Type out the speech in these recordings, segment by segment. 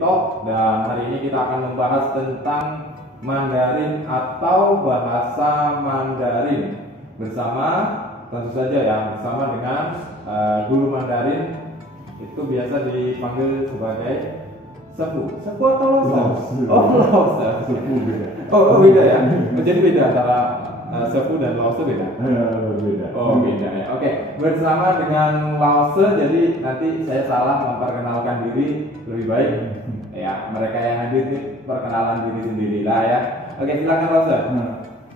Talk, dan hari ini kita akan membahas tentang Mandarin atau bahasa Mandarin bersama, tentu saja ya, bersama dengan guru Mandarin, itu biasa dipanggil sebagai sepu atau loser? Loser. Sepu beda. Beda ya. Jadi beda antara sepu dan loser beda. Beda. Beda ya. Oke. Bersama dengan loser, jadi nanti saya salah memperkenalkan diri, lebih baik ya mereka yang hadir ini perkenalan diri sendiri lah ya. Oke, silakan loser.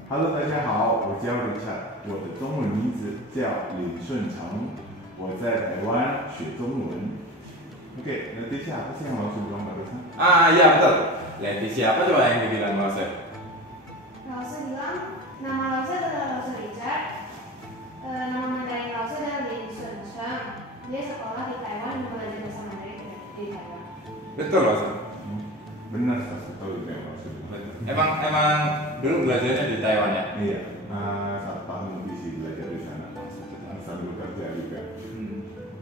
Hello， 大家好，我叫 Richard， 我的中文名字叫李顺成，我在台湾学中文。Oke, nanti siapa sih yang langsung bilang barusan? Iya betul. Lihat siapa coba yang dibilang loser? Loser bilang, nama Loser adalah Loser Richard. Nama Mandarin Loser adalah Lin Sun Cheng. Dia sekolah di Taiwan dan belajar bahasa Mandarin di Taiwan. Betul loser. Benar, saya tahu itu yang maksud. Emang dulu belajarnya di Taiwan ya? Iya, 1 tahun lebih sih belajar di sana. Sambil kerja juga.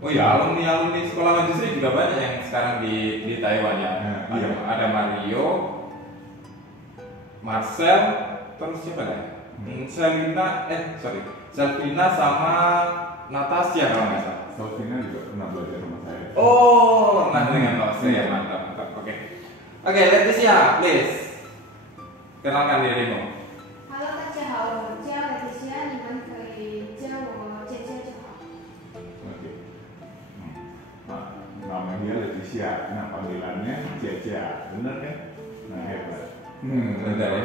Oh ya, alumni sekolah magistri juga banyak yang sekarang di Taiwan ya. Iya. Ada Mario, Marcel, terus siapa lagi? Selvina sama Natasha kalau nggak salah. Sofina juga pernah belajar sama saya. Oh, pernah dengan Natasha ya, mantap. Oke, Leticia, please. Kenalkan dirimu. Halo, 大家好，我叫 Leticia， 你们可以叫我姐姐就好。 Oke. Nama dia Leticia, nah panggilannya Cecia, bener kan? Nah hebat. Bener ya?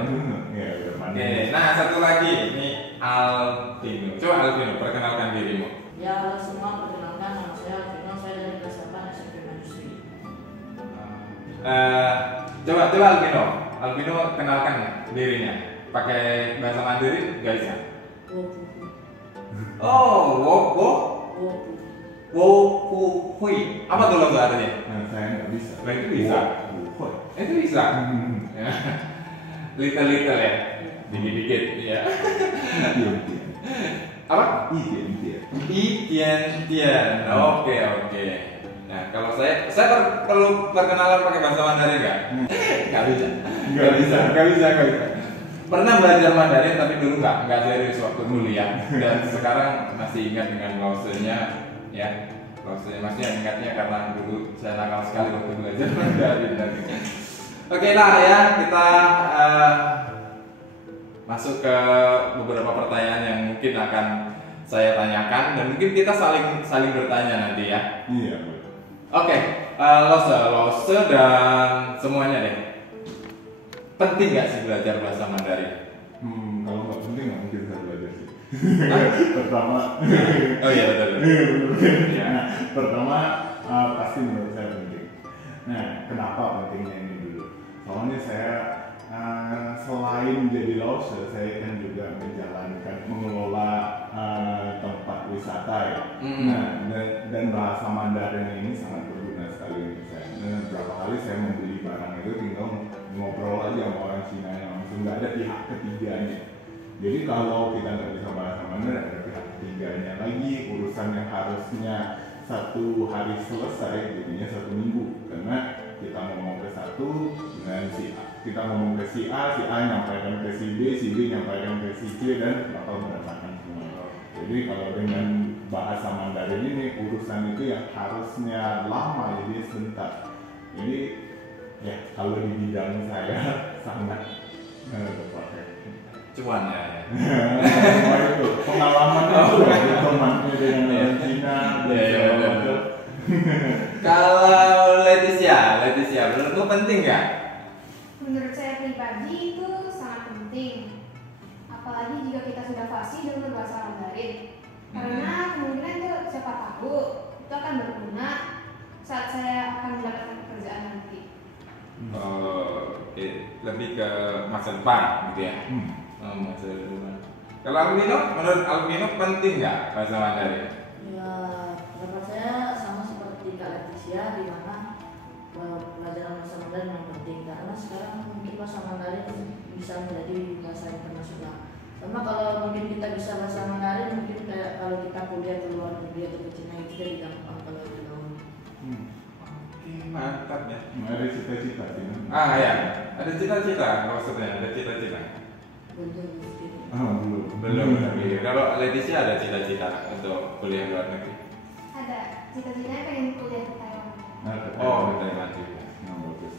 Ya, udah Oke, pandai. nah satu lagi, ini Alvino. Coba Alvino, perkenalkan dirimu. Ya, halo semua, perkenalkan nama saya Alvino, saya dari kelas 8 SMP Magistri. Coba Alvino kenalkan dirinya. Pakai bahasa Mandarin guys ya. Wo hui. Apa tuh logo artinya? Nah, saya nggak bisa. Nah, itu bisa. Bukan. Itu bisa. Little ya. Dikit ya. Tian-tian. Apa? Tian-tian. Oke. Nah, kalau saya perlu perkenalan pakai bahasa Mandarin nggak? Nggak bisa. Pernah belajar Mandarin tapi dulu nggak serius waktu kuliah, dan sekarang masih ingat dengan losernya ya. Losernya maksudnya ingatnya karena dulu saya nakal sekali waktu belajar Mandarin. Oke lah ya, kita masuk ke beberapa pertanyaan yang mungkin akan saya tanyakan, dan mungkin kita saling bertanya nanti ya. Iya. Oke, loser dan semuanya deh. Penting nggak sih belajar bahasa Mandarin? Kalau nggak penting nggak mungkin saya belajar sih. Pertama. Oh iya betul. Ya. Pertama pasti menurut saya penting. Nah, kenapa pentingnya ini dulu? Soalnya saya selain jadi loser, saya kan juga mengelola tempat wisata ya. Nah, dan bahasa Mandarin ini sangat berguna sekali untuk saya. Dan beberapa kali saya membeli barang itu tinggal ngobrol aja sama orang Cina yang langsung, nggak ada pihak ketiganya. Jadi kalau kita nggak bisa bahasa Mandarin, ada pihak ketiganya lagi, urusan yang harusnya 1 hari selesai jadinya 1 minggu, karena kita ngomong ke satu dengan si A, kita ngomong ke si A nyampaikan ke si B nyampaikan ke si C, dan bakal berantakan semua. Jadi kalau dengan bahasa Mandarin ini, urusan itu yang harusnya lama jadi sebentar. Jadi ya kalau di bidang saya sangat terpakai. Cuan ya. Semua itu pengalaman itu temannya dengan orang Cina. Kalau Leticia, menurutmu penting nggak? Menurut saya pribadi itu sangat penting, apalagi jika kita sudah fasih dengan bahasa Mandarin, karena kemungkinan itu siapa tahu itu akan berguna saat saya akan mendapatkan pekerjaan nanti. Lebih ke masa depan gitu ya. Masa depan. Kalau menurut Alvino penting nggak bahasa Mandarin? Ya, pendapat saya sama seperti Kak Leticia, di mana pelajaran bahasa Mandarin yang penting, karena sekarang mungkin bahasa Mandarin bisa menjadi bahasa internasional. Sama kalau mungkin kita bisa bahasa Mandarin, mungkin kayak kalau kita kuliah ke luar negeri atau ke Cina itu jadi gampang kalau di luar. Mantap ya. Ada cita-cita sih. Ya, ada cita-cita maksudnya, ada cita-cita. Belum. Tapi kalau Leticia ada cita-cita untuk kuliah luar negeri? Ada cita-citanya pengen kuliah ke Taiwan. Oh, ke Taiwan juga. Bagus.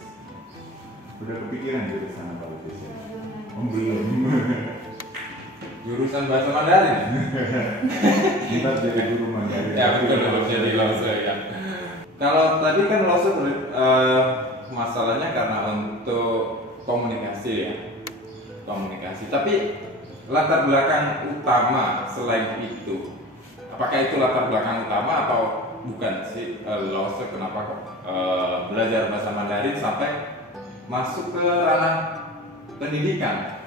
Udah kepikiran jurusan apa Leticia? Belum. Belum. Jurusan bahasa Mandarin. Ntar jadi guru Mandarin. Ya betul, jadi lose ya. Kalau tadi kan lose masalahnya karena untuk komunikasi ya, komunikasi. Tapi latar belakang utama selain itu, apakah itu latar belakang utama atau bukan sih lose? Kenapa kok belajar bahasa Mandarin sampai masuk ke ranah pendidikan?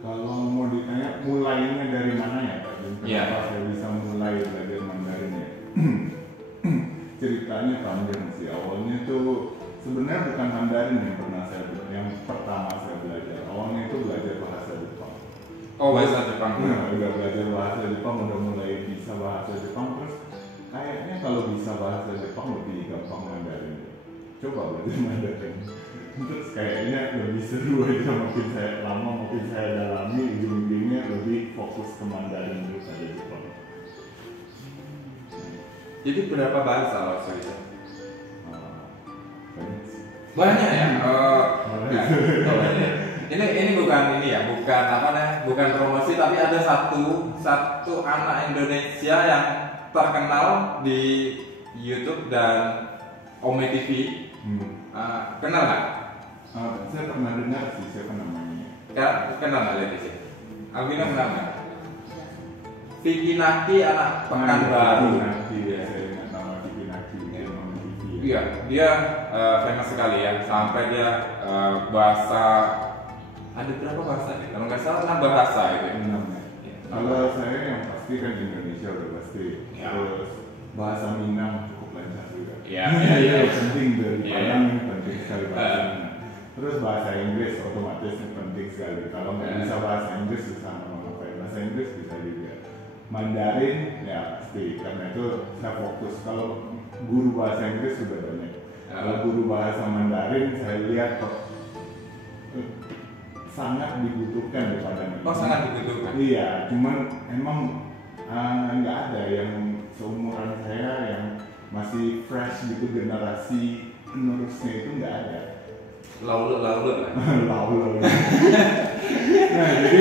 Kalau mau ditanya mulainya dari mana ya Pak? Dan kenapa Iya. saya bisa mulai belajar Mandarin ya? Ceritanya panjang sih. Awalnya tuh sebenarnya bukan Mandarin yang pertama saya belajar. Awalnya itu belajar bahasa Jepang. Oh, bahasa Jepang. Nah, udah belajar bahasa Jepang, udah mulai bisa bahasa Jepang, terus kayaknya kalau bisa bahasa Jepang lebih gampang Mandarin. Coba belajar Mandarin. Terus kayaknya lebih seru aja, makin saya lama makin saya dalami, ujung-ujungnya lebih fokus ke Mandarin daripada Jepang. Jadi berapa bahasa lose itu? Banyak sih. Banyak ya. Banyak. Banyak. Ini bukan apa namanya, bukan promosi, tapi ada satu anak Indonesia yang terkenal di YouTube dan Ome TV. Kenal nggak? Saya pernah dengar sih, siapa namanya? Kenal nggak Leticia? Albino kenal nggak? Vicky Naki anak Pekanbaru. Naki ya, saya ingat nama Vicky Naki di TV. Iya, dia famous sekali ya. Sampai dia bahasa, ada berapa bahasa nih? Kalau nggak salah 6 bahasa itu. Namanya. Iya. Kalau saya yang pasti kan Indonesia udah pasti. Ya. Terus bahasa Minang cukup lancar juga. Iya. Penting dari Iya. Padang ini penting sekali bahasa Minang. Terus bahasa Inggris otomatis penting sekali. Kalau nggak Iya. bisa bahasa Inggris bisa ngapain? Bahasa Inggris bisa juga. Mandarin ya pasti, karena itu saya fokus. Kalau guru bahasa Inggris sudah banyak. Ya. Kalau guru bahasa Mandarin saya lihat kok sangat dibutuhkan di Padang. Oh, sangat dibutuhkan. Iya, cuman emang nggak ada yang seumuran saya yang masih fresh gitu, generasi penerusnya itu nggak ada. Lalu lah. Lalu. Nah, jadi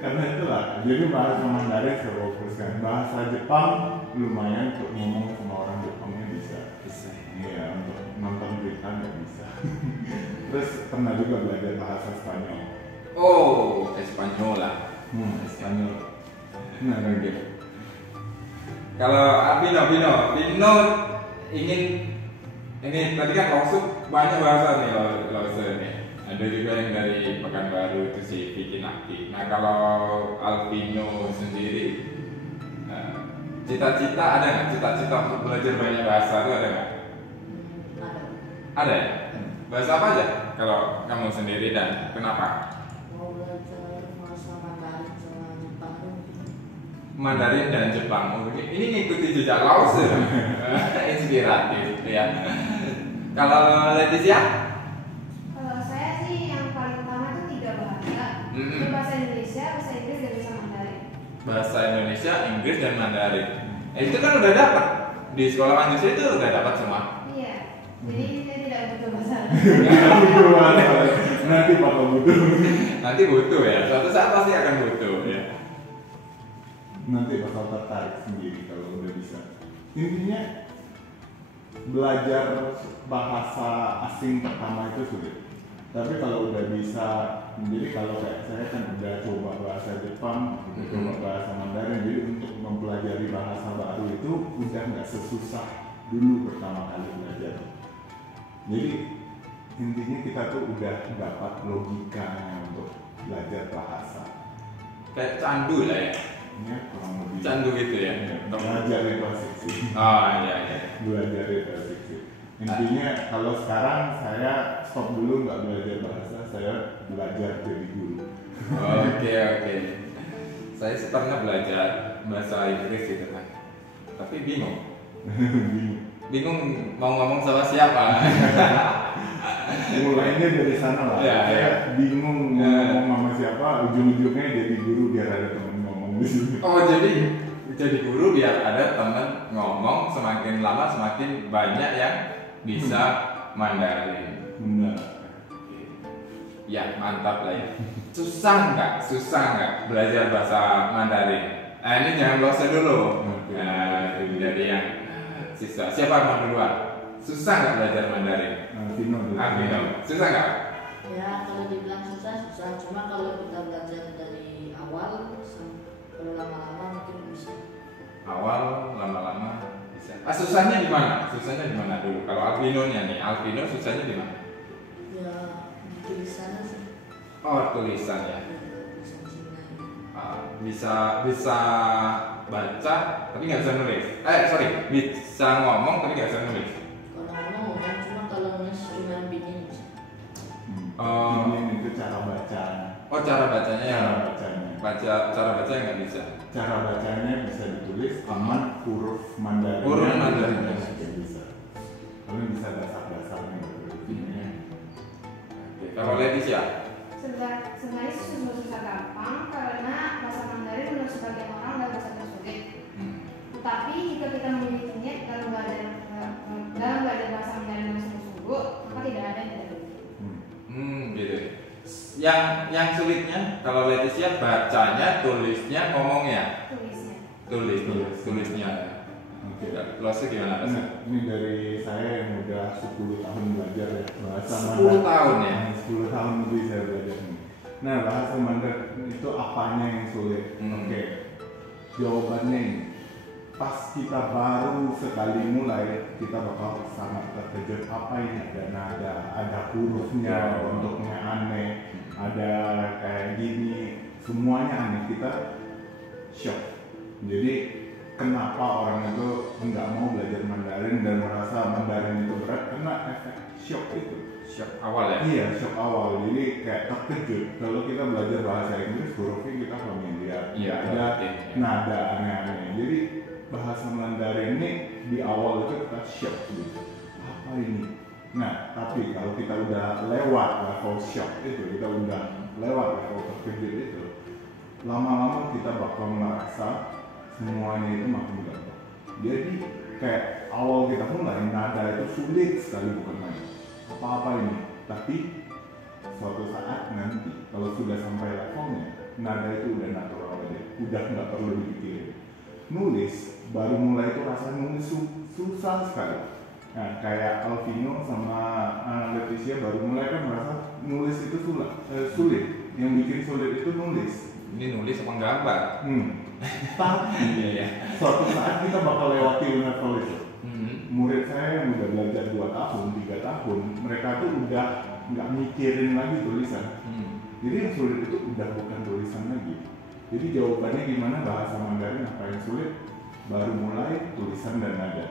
karena itulah, jadi bahasa Mandarin saya fokuskan. Bahasa Jepang lumayan untuk ngomong sama orang Jepangnya bisa. Bisa. Iya, untuk nonton berita nggak bisa. Terus pernah juga belajar bahasa Spanyol. Oh, Espanyol lah. Spanyol. Nah, Gitu. Kalau Vino ingin ini tadi kan Lausuk banyak bahasa nih Lausuk nih. Ada juga yang dari Pekanbaru itu si Vicky Naki. Nah kalau Alvino sendiri, cita-cita ada nggak? Cita-cita untuk belajar banyak bahasa itu ada nggak? Ada. Ada ya? Bahasa apa aja? Kalau kamu sendiri dan kenapa? Mau belajar bahasa Mandarin sama Jepang tuh. Mandarin dan Jepang. Ini ngikuti jejak Laos ya. Inspiratif ya. Kalau Leticia? Kalau saya sih yang paling utama itu 3 bahasa. Itu bahasa Indonesia, bahasa Inggris, dan bahasa Mandarin. Bahasa Indonesia, Inggris dan Mandarin. Itu kan udah dapat di sekolah manusia itu udah dapat semua. Iya. Jadi saya tidak butuh bahasa. Nanti bakal butuh. Nanti butuh ya. Suatu saat pasti akan butuh ya. Nanti bakal tertarik sendiri kalau udah bisa. Intinya belajar bahasa asing pertama itu sulit. Tapi kalau udah bisa, jadi kalau kayak saya kan udah coba bahasa Jepang, udah coba bahasa Mandarin, jadi untuk mempelajari bahasa baru itu udah nggak sesusah dulu pertama kali belajar. Jadi intinya kita tuh udah dapat logikanya untuk belajar bahasa. Kayak candu lah ya. Ini kurang lebih. Candu gitu ya. Belajar itu asik sih. Oh iya. Belajar itu asik sih. Intinya kalau sekarang saya stop dulu nggak belajar bahasa, saya belajar jadi guru. Oke. Saya pernah belajar bahasa Inggris gitu kan. Tapi bingung. Bingung mau ngomong sama siapa. Mulainya dari sana lah. Ya, Saya ya. bingung mau ngomong sama siapa, ujung-ujungnya jadi guru biar ada temen ngomong di sini. Oh, jadi guru biar ada teman ngomong, semakin lama semakin banyak yang bisa Mandarin. Benar. Ya, mantap lah ya. Susah nggak belajar bahasa Mandarin? Ini jangan lost dulu. Oke. Dari yang siswa. Siapa yang mau duluan? Susah nggak belajar Mandarin? Vino dulu. Vino. Susah nggak? Ya kalau dibilang susah, cuma kalau kita belajar dari awal kalau lama-lama mungkin bisa. Awal, lama-lama bisa. Susahnya di mana? Susahnya di mana dulu? Kalau Alvino-nya nih, Alvino susahnya di mana? Ya tulisannya sih. Oh, tulisannya. Tulisan Cina. Bisa baca tapi nggak bisa nulis. Bisa ngomong tapi nggak bisa nulis. Kalau ngomong cuma kalau nulis cuma bikin bisa. Ini itu cara bacanya. Oh, cara bacanya ya. Cara baca nggak bisa. Cara bacanya bisa ditulis sama huruf Mandarin. Huruf Mandarin bisa. Kalian bisa dasar-dasarnya gitu. Oke, kalau Leticia? Sebenarnya susah gampang karena bahasa Mandarin menurut sebagian orang adalah bahasa tersulit. Tapi jika kita memilikinya dalam belajar bahasa Mandarin dengan sungguh-sungguh, maka tidak ada yang tidak mungkin. Gitu. Yang sulitnya kalau Leticia bacanya, tulisnya, ngomongnya. Tulisnya. Oke. Losnya gimana? Nah, ini dari saya yang udah 10 tahun belajar ya bahasa 10 tahun ya? 10 tahun lebih saya belajar nih. Nah, bahasa Mandarin itu apanya yang sulit? Oke. Jawabannya ini. Pas kita baru sekali mulai, kita bakal sangat terkejut apa ini ada hurufnya, bentuknya aneh, ada kayak gini, semuanya aneh, kita shock. Jadi kenapa orang itu nggak mau belajar Mandarin dan merasa Mandarin itu berat? Karena efek shock itu. Shock awal ya? Iya, shock awal. Jadi kayak terkejut. Kalau kita belajar bahasa Inggris, hurufnya kita familiar. Iya, ada iya. nada aneh-aneh. Jadi bahasa Mandarin ini di awal itu kita shock gitu. Apa ini? Nah, tapi kalau kita udah lewat level shock itu, kita udah lewat level terkejut itu, lama-lama kita bakal merasa semuanya itu makin gampang. Jadi kayak awal kita mulai nada itu sulit sekali bukan main. Apa-apa ini, tapi suatu saat nanti kalau sudah sampai levelnya, nada itu udah natural aja, udah nggak perlu dipikirin. Nulis baru mulai itu rasanya nulis susah sekali. Nah, kayak Alvino sama Leticia baru mulai kan merasa nulis itu sulit. Yang bikin sulit itu nulis. Ini nulis apa gambar? Tapi suatu saat kita bakal lewati level itu. Murid saya yang udah belajar 2 tahun, 3 tahun, mereka tuh udah nggak mikirin lagi tulisan. Jadi yang sulit itu udah bukan tulisan lagi. Jadi jawabannya gimana bahasa Mandarin apa yang sulit? Baru mulai tulisan dan nada.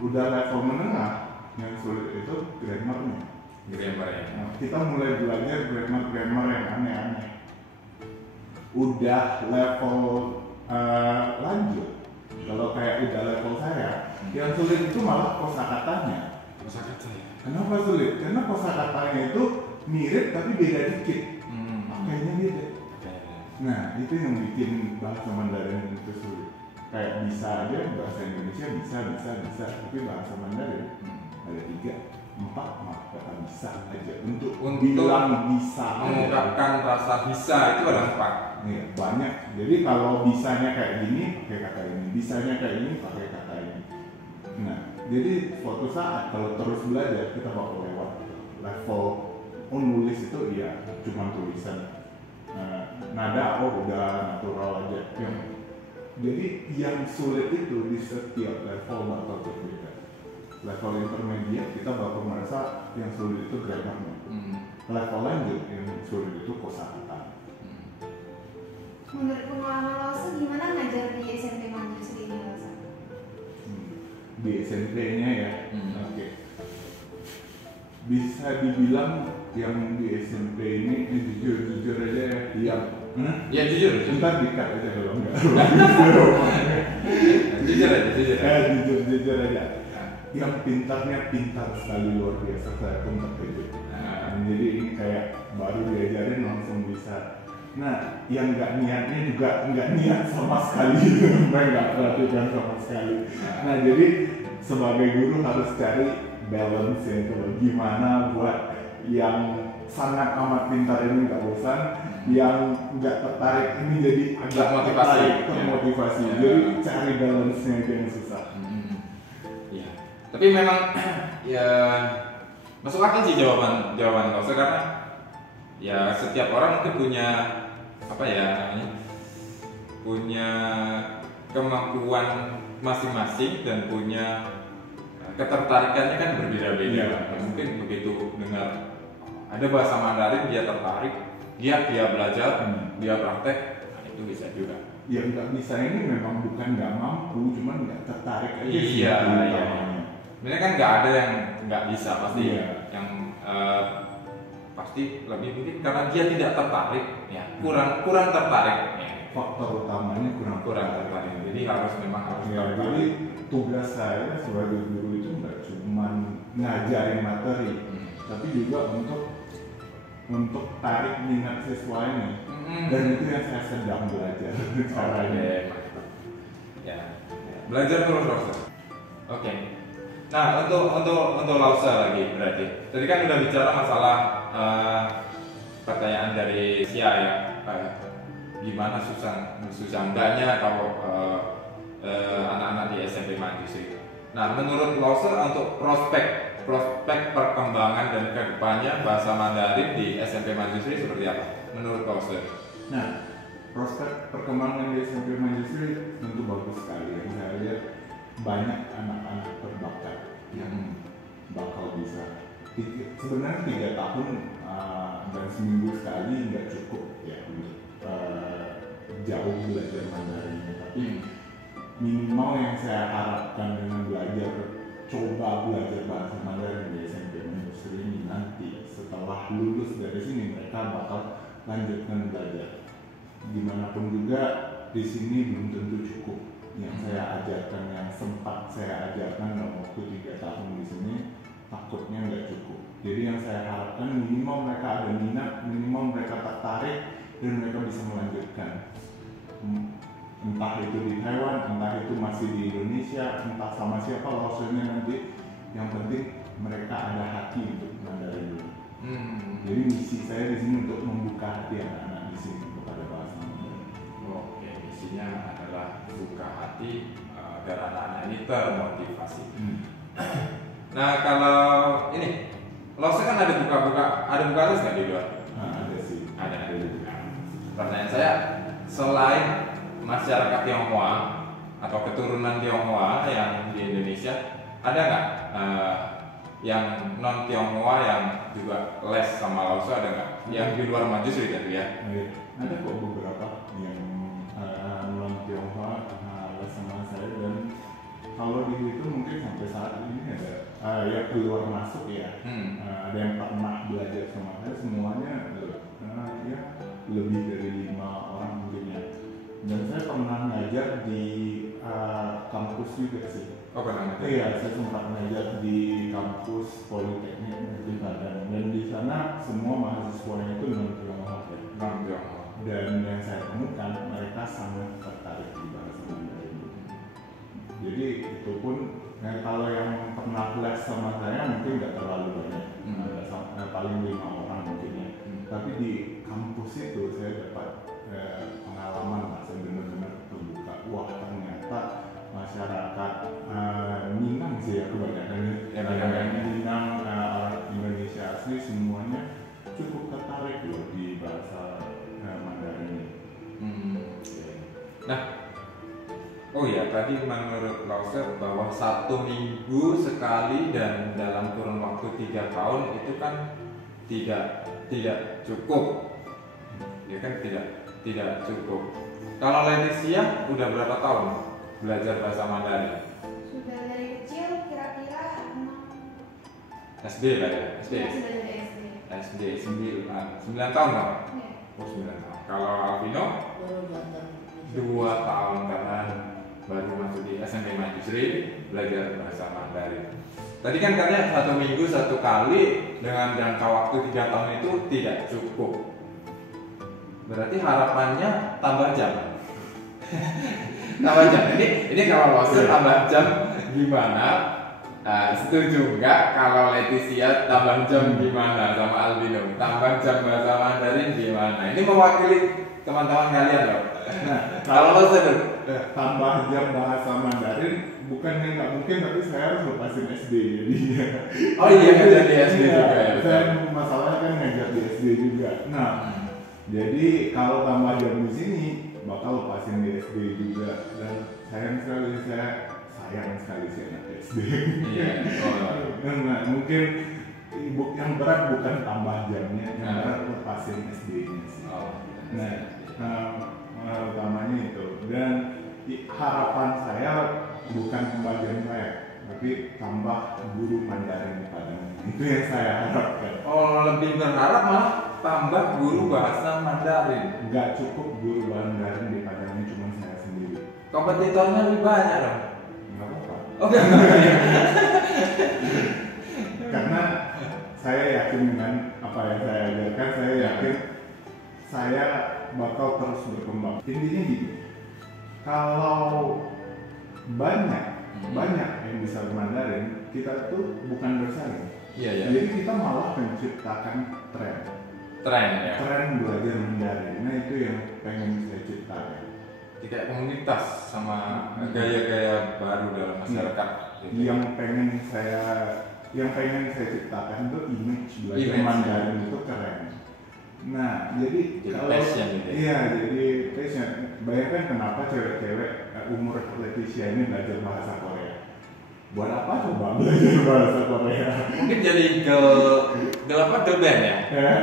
Udah level menengah, yang sulit itu grammarnya. Nah, kita mulai belajar grammar yang aneh-aneh. Udah level lanjut, kalau kayak udah level saya, yang sulit itu malah kosakatanya. Kosakata ya? Kenapa sulit? Karena kosakatanya itu mirip tapi beda dikit. Kayaknya beda. Nah, itu yang bikin bahasa Mandarin itu sulit. Kayak bisa aja bahasa Indonesia bisa, tapi bahasa Mandarin ada 3, 4 maka kata bisa aja untuk bilang bisa mengungkapkan rasa bisa itu ada 4. Iya, banyak. Jadi kalau bisanya kayak gini pakai kata ini, bisanya kayak ini pakai kata ini. Nah, jadi suatu saat kalau terus belajar kita bakal lewat level nulis itu ya cuma tulisan. Nada udah natural aja. Jadi yang sulit itu di setiap level bakal berbeda. Level intermediate kita bakal merasa yang sulit itu grammarnya. Level lanjut yang sulit itu kosakata. Menurut pengalaman Lause gimana ngajar di SMP Maju sendiri Lause? Di SMP-nya ya, oke. Bisa dibilang yang di SMP ini jujur aja ya, yang Ya jujur. Ntar dikat aja kalau enggak. Jujur aja, jujur. Jujur aja. Yang pintarnya pintar sekali, luar biasa, saya pun terkejut. Jadi ini kayak baru diajarin langsung bisa. Nah, yang nggak niatnya juga nggak niat sama sekali, mereka nggak perhatikan sama sekali. Nah, jadi sebagai guru harus cari balance ya, itu gimana buat yang sangat amat pintar ini nggak bosan, yang nggak tertarik ini jadi agak termotivasi. Ya. Jadi cari balance-nya itu yang susah. Iya. Tapi memang ya masuk akal sih jawaban kau karena ya setiap orang mungkin punya apa ya namanya, punya kemampuan masing-masing dan punya ketertarikannya kan berbeda-beda. Ya, mungkin begitu dengar ada bahasa Mandarin dia tertarik, dia belajar, dia praktek, nah itu bisa juga. Yang nggak bisa ini memang bukan nggak mampu, cuman nggak tertarik aja. Iya. Sebenarnya kan nggak ada yang nggak bisa, pasti yang pasti lebih mungkin karena dia tidak tertarik, ya kurang tertarik. Ya. Faktor utamanya kurang tertarik. Jadi harus tertarik. Jadi tugas saya sebagai guru itu nggak cuma ngajarin materi, tapi juga untuk tarik minat siswanya. Dan itu yang saya sedang belajar caranya. Ya, belajar terus. Oke. Nah, untuk Lausa lagi berarti. Tadi kan udah bicara masalah pertanyaan dari Sia ya. Gimana susah enggaknya kalau anak-anak di SMP Mandiri. Nah, menurut Lausa untuk prospek perkembangan dan kedepannya bahasa Mandarin di SMP Mandiri seperti apa? Menurut Lausa? Nah, prospek perkembangan di SMP Mandiri tentu bagus sekali. Yang saya lihat banyak anak-anak berbakat yang bakal bisa. Sebenarnya 3 tahun dan seminggu sekali nggak cukup ya untuk jauh belajar Mandarin, tapi minimal yang saya harapkan dengan coba belajar bahasa Mandarin di SMP Mandiri ini nanti setelah lulus dari sini mereka bakal lanjutkan belajar. Dimanapun juga di sini belum tentu cukup yang saya ajarkan, yang sempat saya ajarkan dalam waktu 3 tahun di sini takutnya nggak cukup. Jadi yang saya harapkan minimal mereka ada minat, minimal mereka tertarik dan mereka bisa melanjutkan. Entah itu di Taiwan, entah itu masih di Indonesia, entah sama siapa lausernya nanti. Yang penting mereka ada hati untuk Mandarin dulu. Jadi misi saya di sini untuk membuka hati anak-anak di sini kepada bahasa Mandarin. Oke, misinya adalah buka hati agar anak-anak ini termotivasi. Nah, kalau ini, Lausa kan ada buka les nggak di luar? Ada sih. Ada. Pertanyaan saya, selain masyarakat Tionghoa atau keturunan Tionghoa yang di Indonesia, ada nggak yang non Tionghoa yang juga les sama Lausa, ada nggak? Yang di luar Mandiri tadi ya? Ada kok beberapa yang non Tionghoa les sama saya, dan kalau dihitung mungkin sampai saat ini ada ya keluar masuk ya. Ada yang pernah belajar sama saya, semuanya ya lebih dari 5 orang mungkin ya. Dan saya pernah ngajar di kampus juga sih. Oh, pernah ngajar? Iya, saya sempat ngajar di kampus Politeknik Negeri Padang, dan di sana semua mahasiswanya itu non Tionghoa ya. Dan yang saya temukan mereka sangat tertarik di bahasa Mandarin. Jadi itu pun kalau yang pernah les sama saya mungkin nggak terlalu banyak, paling 5 orang mungkin ya. Tapi di kampus itu saya dapat pengalaman lah, saya benar-benar terbuka. Wah, ternyata masyarakat Minang sih ya kebanyakan Minang, Indonesia asli semuanya cukup tertarik loh di bahasa Mandarin ini. Nah, oh ya, tadi menurut Lausa bahwa 1 minggu sekali dan dalam kurun waktu 3 tahun itu kan tidak cukup, ya kan tidak cukup. Kalau Leticia udah berapa tahun belajar bahasa Mandarin? Sudah dari kecil, kira-kira 6. SD lah ya? SD? Ya, sudah dari SD. SD 9 tahun kan? Ya. Oh 9 tahun. Kalau Alvino baru 2 tahun. 2 tahun karena baru masuk di SMP Majusri belajar bahasa Mandarin. Tadi kan katanya 1 minggu 1 kali dengan jangka waktu 3 tahun itu tidak cukup. Berarti harapannya tambah jam. Tambah jam. Ini kalau Lose tambah jam gimana? Setuju nggak kalau Leticia tambah jam gimana sama Albino? Tambah jam bahasa Mandarin gimana? Ini mewakili teman-teman kalian loh. Nah, Kalau Lose tambah jam bahasa Mandarin bukannya nggak mungkin, tapi saya harus lepasin SD jadinya. Oh iya, ngajar di SD Iya, juga ya. saya masalahnya kan ngajar di SD juga. Nah, jadi kalau tambah jam di sini bakal lepasin di SD juga, dan sayang sekali sih anak SD. Iya. Oh. Nah, mungkin yang berat bukan tambah jamnya, yang Nah. berat lepasin SD-nya sih. Oh. Nah, utamanya itu. Dan harapan saya bukan pembagian saya, tapi tambah guru Mandarin di Padang. Itu yang saya harapkan. Oh, lebih berharap malah tambah guru bahasa Mandarin. Nggak cukup guru Mandarin di Padang, ini cuma saya sendiri. Kompetitornya lebih banyak dong. Nggak apa-apa. Oke. Karena saya yakin dengan apa yang saya ajarkan, saya yakin saya bakal terus berkembang. Intinya gini, kalau banyak yang bisa Mandarin, kita tuh bukan bersaing. Iya ya. Jadi kita malah menciptakan tren Ya. tren belajar Mandarin. Nah, itu yang pengen saya ciptakan. Kayak komunitas sama gaya-gaya baru dalam masyarakat. Gitu. Yang pengen saya ciptakan tuh image belajar Image. Mandarin itu keren. Nah, jadi passion gitu ya? Iya, jadi passion. Bayangkan kenapa cewek-cewek umur Leticia ini belajar bahasa Korea. Buat apa coba belajar bahasa Korea? Mungkin jadi girl band ya?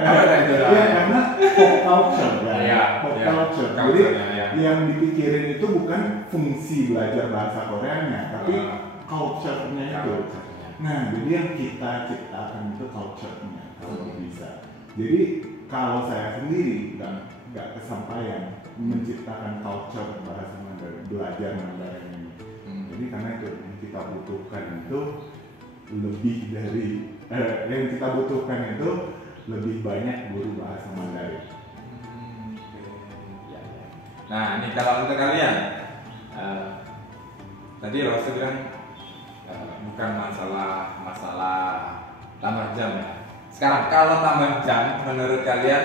Apa kan itu? Iya, karena pop culture kan. Iya, Pop iya. culture. Jadi Culture-nya, ya. yang dipikirin itu bukan fungsi belajar bahasa Koreanya, tapi culture-nya itu. Culture-nya. Nah, jadi yang kita ciptakan itu culture-nya kalau bisa. Jadi kalau saya sendiri nggak kesampaian menciptakan culture bahasa Mandarin, belajar Mandarin ini. Jadi karena itu yang kita butuhkan itu lebih dari yang kita butuhkan itu lebih banyak guru bahasa Mandarin. Ya, ya. Nah, ini kalau untuk kalian, tadi Lose bilang bukan masalah tambah jam ya. Sekarang kalau tambah jam, menurut kalian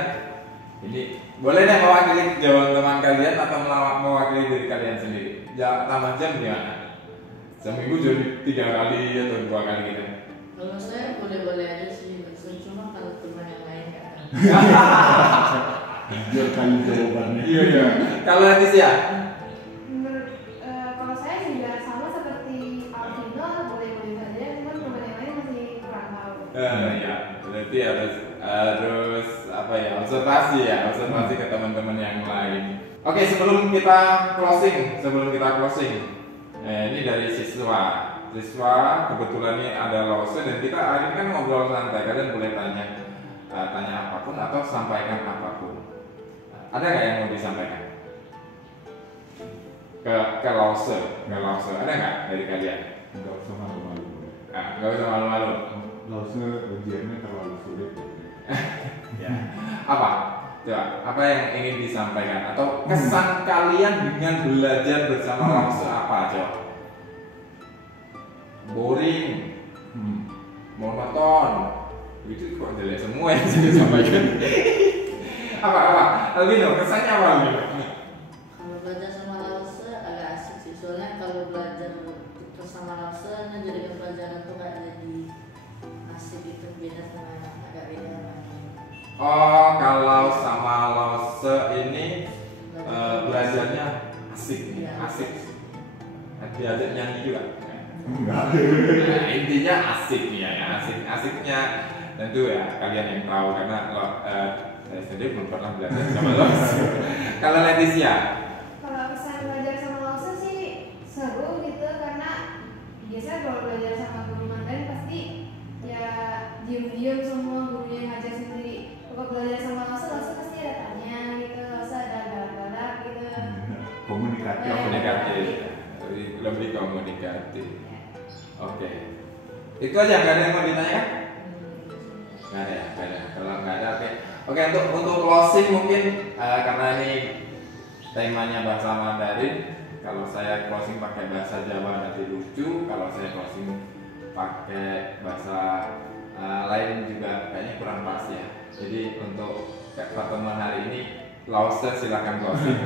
ini boleh deh mewakili jawaban teman kalian atau mewakili diri kalian sendiri. Tambah jam gimana? Seminggu jadi 3 kali atau 2 kali gitu. Kalau saya boleh-boleh aja sih, cuma kalau teman yang lain kan. Jujur kali jawabannya. Iya. Kalau Leticia? Menurut kalau saya juga sama seperti Alvino, boleh-boleh saja, cuman teman yang lain masih kurang tahu. Ya, berarti harus apa ya, observasi ke teman-teman yang lain. Oke, sebelum kita closing, ini dari siswa kebetulan ini ada Lose dan kita hari ini kan ngobrol santai, kalian boleh tanya apapun atau sampaikan apapun. Ada nggak yang mau disampaikan ke Lose? Ada nggak dari kalian? Nggak usah malu-malu. Nggak usah malu-malu. Nggak usah, ujiannya terlalu sulit. Ya. Apa yang ingin disampaikan atau kesan kalian dengan belajar bersama Lose apa coba? Boring, monoton, itu kok jelek semua yang saya sampaikan. apa Albino, kesannya apa Albino? Kalau belajar sama Lause agak asik sih, soalnya kalau belajar sama Lause menjadikan pelajaran tuh kayak jadi asik gitu, beda sama agak beda. Oh, kalau sama Lose ini belajarnya asik. Diajak nyanyi juga. Enggak. Nah, intinya asik ya, asiknya tentu ya kalian yang tahu karena saya sendiri belum pernah belajar sama Lose. Kalau Leticia? Kalau kesan belajar sama Lause sih seru gitu, karena biasanya kalau belajar sama guru Mandarin pasti ya diem-diem semua gurunya ngajar sendiri. Kalau belajar sama Lause pasti ada tanya komunikatif. Komunikatif, lebih komunikatif. Oke. Itu aja, nggak ada yang mau ditanyakan? Nggak ada. Kalau nggak ada, oke. Oke, untuk closing mungkin karena ini temanya bahasa Mandarin. Kalau saya closing pakai bahasa Jawa nanti lucu. Kalau saya closing pakai bahasa lain juga kayaknya kurang pas ya. Jadi untuk pertemuan hari ini, Lause silakan closing.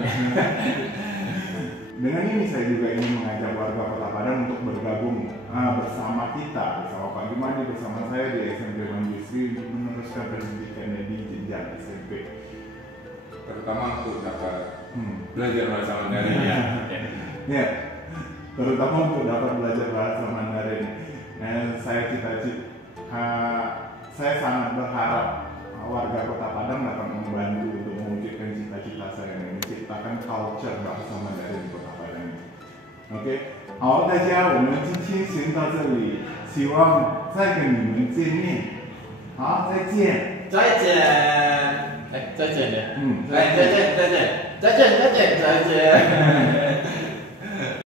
Dengan ini saya juga ingin mengajak warga Kota Padang untuk bergabung bersama kita, bersama Pak Jumadi, bersama saya di SMP Manjusri untuk meneruskan pendidikan di jenjang SMP. Terutama untuk dapat belajar bahasa Mandarin ya. Ya, terutama untuk dapat belajar bahasa Mandarin. Saya sangat berharap warga Kota Padang dapat membantu untuk mewujudkan cita-cita saya menciptakan culture bahasa Mandarin di Kota Padang. OK， 好，大家，我们今天先到这里，希望再跟你们见面。好，再见。再见。再见的。嗯，再见。